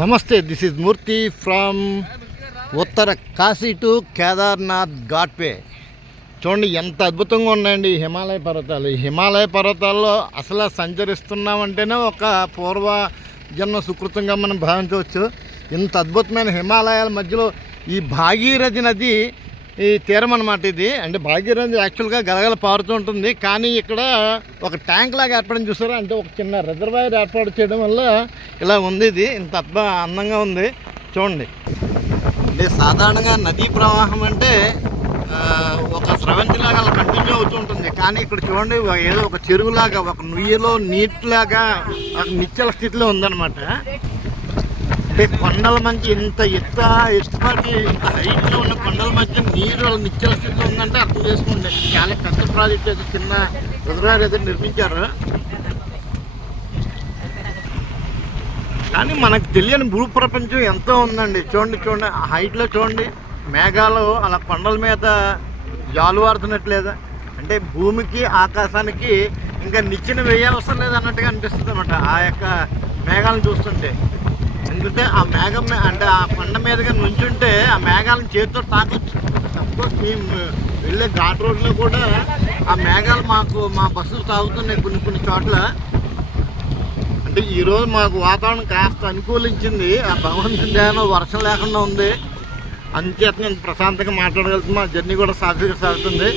నమస్తే this is Murthy from Uttarkashi to Kedarnath ఘాట్వే. చూడండి ఎంత అద్భుతంగా ఉన్నాయండి ఈ హిమాలయ పర్వతాలు. ఈ హిమాలయ పర్వతాల్లో అసలు సంచరిస్తున్నామంటేనే ఒక పూర్వ జన్మ సుకృతంగా మనం భావించవచ్చు. ఇంత అద్భుతమైన హిమాలయాల మధ్యలో ఈ భాగీరథి నది ఈ తీరం అనమాట ఇది. అంటే భాగీరథి యాక్చువల్గా గలగల పారుతూ ఉంటుంది. కానీ ఇక్కడ ఒక ట్యాంక్ లాగా ఏర్పడడం చూసారా? అంటే ఒక చిన్న రిజర్వాయర్ ఏర్పాటు చేయడం వల్ల ఇలా ఉంది ఇది. ఇంత అద్భుత అందంగా ఉంది. చూడండి. అంటే సాధారణంగా నదీ ప్రవాహం అంటే ఒక స్రవంతిలాగా అలా కంటిన్యూ అవుతూ ఉంటుంది. కానీ ఇక్కడ చూడండి ఏదో ఒక చెరువులాగా ఒక నుయ్యలో నీటిలాగా నిచ్చల స్థితిలో ఉందన్నమాట. అంటే కొండల మధ్య ఇంత ఎత్త ఎత్తుపాటి ఇంత హైట్లో ఉన్న కొండల మధ్య నీరు అలా నిశ్చల స్థితిలో ఉందంటే అర్థం చేసుకోండి. చాలా పెద్ద ప్రాజెక్ట్ అయితే చిన్న రుద్రారు అయితే నిర్మించారు. కానీ మనకు తెలియని భూ ప్రపంచం ఎంతో ఉందండి. చూడండి చూడండి ఆ హైట్లో చూడండి. మేఘాలు అలా కొండల మీద జాలువారుతున్నట్లేదా? అంటే భూమికి ఆకాశానికి ఇంకా నిచ్చెన వేయవసరం లేదు అన్నట్టుగా అనిపిస్తుంది అనమాట ఆ యొక్క మేఘాలను చూస్తుంటే. ఎందుకంటే ఆ మేఘం అంటే ఆ కొండ మీదగా నుంచుంటే ఆ మేఘాలను చేతితో తాకొచ్చు. అఫ్కోర్స్ మేము వెళ్ళే ఘాట్ రోడ్లో కూడా ఆ మేఘాలు మాకు మా బస్సులు తాగుతున్నాయి కొన్ని కొన్ని చోట్ల. అంటే ఈరోజు మాకు వాతావరణం కాస్త అనుకూలించింది. ఆ భగవంతుని దయలో వర్షం లేకుండా ఉంది. అందుచేత నేను ప్రశాంతంగా మాట్లాడగలుగుతున్నా. మా జర్నీ కూడా సాఫీగా సాగుతుంది.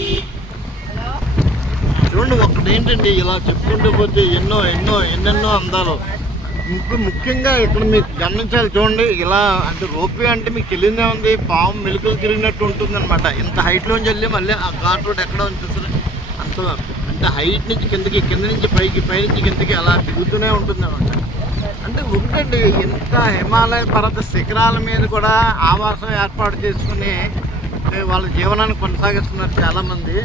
చూడండి ఒక్కటి ఇలా చెప్పుకుంటూ పోతే ఎన్నో ఎన్నో ఎన్నెన్నో అందాలు. ముఖ్యంగా ఇక్కడ మీరు గమనించాలి చూడండి ఇలా అంటే రోపి అంటే మీకు తెలియదే ఉంది పాము మెలుకలు తిరిగినట్టు ఉంటుంది అనమాట ఇంత హైట్లోంచి వెళ్ళి మళ్ళీ ఆ ఘాట్ రోడ్ ఎక్కడ ఉంటుంది అంత అంటే హైట్ నుంచి కిందకి కింద నుంచి పైకి పై నుంచి కిందకి అలా తిరుగుతూనే ఉంటుంది అనమాట అంటే ఒకటండి ఇంత హిమాలయ పర్వత శిఖరాల మీద కూడా ఆవాసం ఏర్పాటు చేసుకుని వాళ్ళ జీవనాన్ని కొనసాగిస్తున్నారు చాలామంది.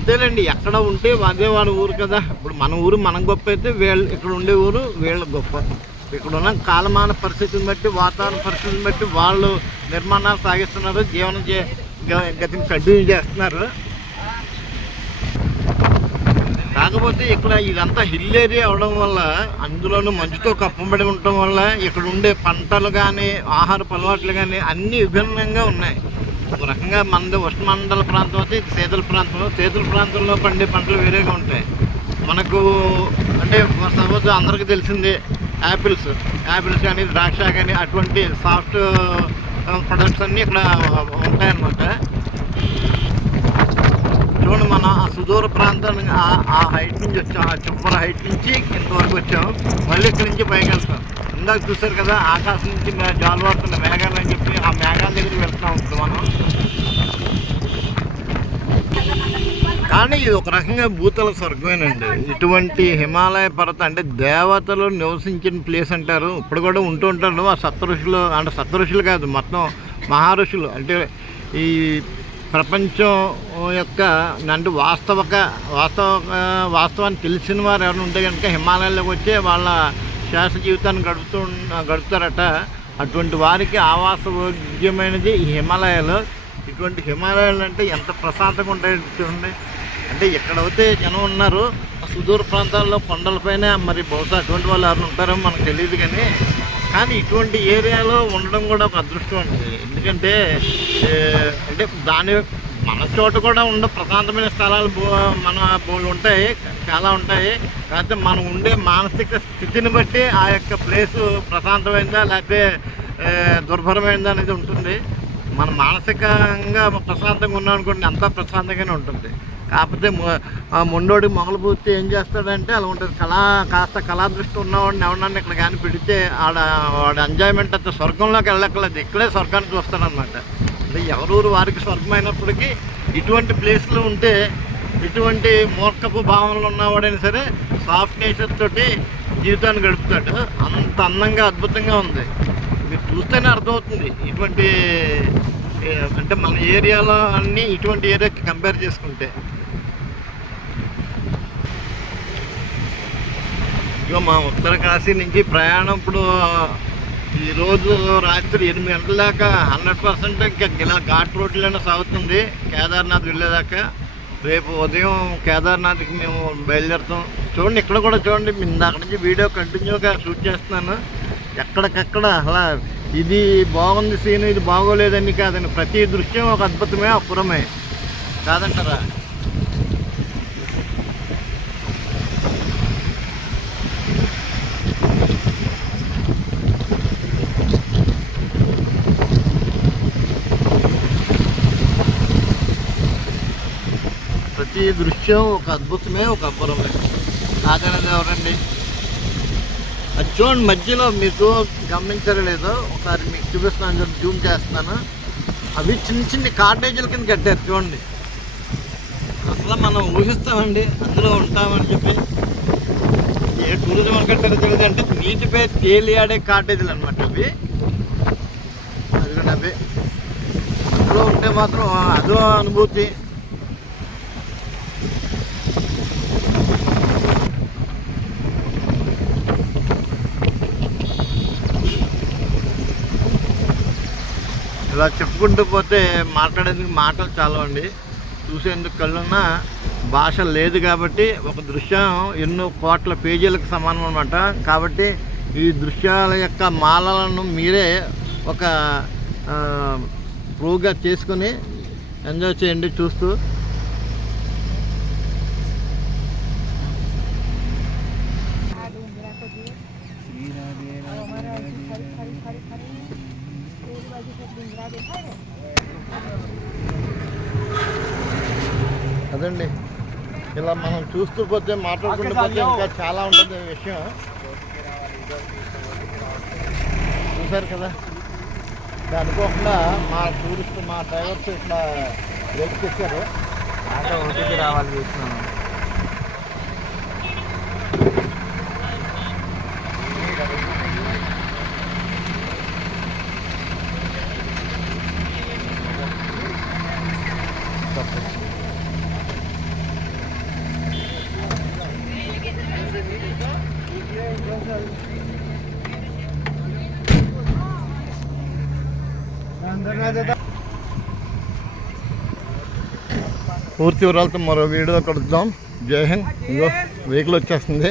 అంతేలేండి ఎక్కడ ఉంటే అదే వాళ్ళ ఊరు కదా. ఇప్పుడు మన ఊరు మనం గొప్ప అయితే వీళ్ళు ఇక్కడ ఉండే ఊరు వీళ్ళ గొప్ప. ఇక్కడ ఉన్న కాలమాన పరిస్థితిని బట్టి వాతావరణ పరిస్థితిని బట్టి వాళ్ళు నిర్మాణాలు సాగిస్తున్నారు జీవనం చే గ- గతిని కంటిన్యూ చేస్తున్నారు. కాకపోతే ఇక్కడ ఇదంతా హిల్ ఏరియా అవడం వల్ల అందులోనూ మంచుతో కప్పబడి ఉండటం వల్ల ఇక్కడ ఉండే పంటలు కానీ ఆహారపు అలవాట్లు కానీ అన్నీ విభిన్నంగా ఉన్నాయి. ఒక రకంగా మనది ఉష్ణమండల ప్రాంతం అయితే ఇది శీతల ప్రాంతం. శీతల ప్రాంతంలో పండే పంటలు వేరేగా ఉంటాయి. మనకు అంటే సపోజ్ అందరికీ తెలిసింది యాపిల్స్. యాపిల్స్ కానీ ద్రాక్ష కానీ అటువంటి సాఫ్ట్ ప్రొడక్ట్స్ అన్నీ ఇక్కడ ఉంటాయన్నమాట. చూడండి మన ఆ సుదూర ప్రాంతానికి ఆ- ఆ హైట్ నుంచి వచ్చాం. ఆ చివరి హైట్ నుంచి ఇంతవరకు వచ్చాం. మళ్ళీ ఇక్కడి నుంచి పైకి వెళ్తాం. ఇందాక చూసారు కదా ఆకాశం నుంచి మే- జాలువారుతున్న మేఘాలు అని చెప్పి ఆ మేఘాల దగ్గరికి వెళ్తున్నాం ఇప్పుడు మనం. కానీ ఇది ఒక రకంగా భూతల స్వర్గమేనండి. ఇటువంటి హిమాలయ పర్వతం అంటే దేవతలు నివసించిన ప్లేస్ అంటారు. ఇప్పుడు కూడా ఉంటూ ఉంటారు. ఆ సప్తఋషులు అంటే సప్తఋషులు కాదు మొత్తం మహారుషులు అంటే ఈ ప్రపంచం యొక్క అంటే వాస్తవక వాస్తవ వాస్తవాన్ని తెలిసిన వారు ఎవరైనా ఉంటే కనుక హిమాలయాల్లోకి వచ్చి వాళ్ళ శాశ్వత జీవితాన్ని గడుపుతూ గడుపుతారట. అటువంటి వారికి ఆవాసయోగ్యమైనది ఈ హిమాలయాలు. ఇటువంటి హిమాలయాలు అంటే ఎంత ప్రశాంతంగా ఉంటాయో చూడండి. అంటే ఎక్కడైతే జనం ఉన్నారు ఆ సుదూర ప్రాంతాల్లో కొండలపైన మరి బహుశా అటువంటి వాళ్ళు ఎవరు ఉంటారో మనకు తెలియదు కానీ కానీ ఇటువంటి ఏరియాలో ఉండడం కూడా ఒక అదృష్టం అండి. ఎందుకంటే అంటే దాని మన చోట కూడా ఉండే ప్రశాంతమైన స్థలాలు మన బోళ్ళు ఉంటాయి చాలా ఉంటాయి. కాకపోతే మనం ఉండే మానసిక స్థితిని బట్టి ఆ యొక్క ప్లేసు ప్రశాంతమైందా లేకపోతే దుర్భరమైందా అనేది ఉంటుంది. మన మానసికంగా ప్రశాంతంగా ఉన్నాం అనుకోండి అంతా ప్రశాంతంగానే ఉంటుంది. కాకపోతే ఆ మొండోడి మొగలు పూర్తి ఏం చేస్తాడంటే అలా ఉంటుంది. కళా కాస్త కళాదృష్టి ఉన్నవాడిని ఎవరన్నా ఇక్కడ కానీ పెడితే ఆడ వాడు ఎంజాయ్మెంట్ అంతా స్వర్గంలోకి వెళ్ళక్కర్లేదు. ఇక్కడే స్వర్గానికి వస్తాడనమాట అంటే ఎవరూరు వారికి స్వర్గం అయినప్పటికీ ఇటువంటి ప్లేస్లో ఉంటే ఇటువంటి మూర్ఖపు భావనలు ఉన్నవాడైనా సరే సాఫ్ట్ నేచర్ తోటి జీవితాన్ని గడుపుతాడు. అంత అందంగా అద్భుతంగా ఉంది. మీరు చూస్తేనే అర్థమవుతుంది. ఇటువంటి అంటే మన ఏరియాలో అన్నీ ఇటువంటి ఏరియాకి కంపేర్ చేసుకుంటే. ఇక మా ఉత్తర కాశీ నుంచి ప్రయాణం ఇప్పుడు ఈరోజు రాత్రి ఎనిమిది గంటల దాకా హండ్రెడ్ పర్సెంట్ ఇంకా ఇలా ఘాట్ రోడ్లోనే సాగుతుంది. కేదార్నాథ్ వెళ్ళేదాకా. రేపు ఉదయం కేదార్నాథ్కి మేము బయలుదేరుతాం. చూడండి ఇక్కడ కూడా చూడండి ఇందాక నుంచి వీడియో కంటిన్యూగా షూట్ చేస్తున్నాను. ఎక్కడికక్కడ అలా ఇది బాగుంది సీన్ ఇది బాగోలేదని కాదండి ప్రతి దృశ్యం ఒక అద్భుతమే అపురమే. కాదంటారా? ప్రతి దృశ్యం ఒక అద్భుతమే ఒక అపురమే కాదనేది ఎవరండి? అది చూడండి మధ్యలో మీకు గమనించారో లేదో ఒకసారి మీకు చూపిస్తున్నాను జూమ్ చేస్తున్నాను. అవి చిన్న చిన్న కాటేజీల కింద కట్టారు చూడండి. అసలు మనం ఊహిస్తామండి అందులో ఉంటామని చెప్పి. ఏ టూరిజం అని కట్టారు తెలియదు అంటే నీటిపై తేలియాడే కాటేజీలు అనమాట అవి. అదిగోండి అవి. అందులో ఉంటే మాత్రం అదో అనుభూతి. ఇలా చెప్పుకుంటూ పోతే మాట్లాడేందుకు మాటలు చాలా అండి చూసేందుకు కళ్ళున్నా భాష లేదు కాబట్టి ఒక దృశ్యం ఎన్నో కోట్ల పేజీలకు సమానం అనమాట కాబట్టి ఈ దృశ్యాల యొక్క మాలలను మీరే ఒక ప్రూవ్గా చేసుకుని చేసుకొని ఎంజాయ్ చేయండి చూస్తూ. అదండి. ఇలా మనం చూస్తూ పోతే మాట్లాడుకుంటూ పోతే ఇంకా చాలా ఉంటుంది విషయం. చూసారు కదా? అనుకోకుండా మా టూరిస్ట్ మా డ్రైవర్స్ ఇట్లా బ్రేక్ చేశారు. ఓటీపీ రావాలి చూస్తున్నాను. పూర్తి వివరాలతో మరో వీడియో కడుద్దాం జై హింద్. ఇంకో వెహికల్ వచ్చేస్తుంది.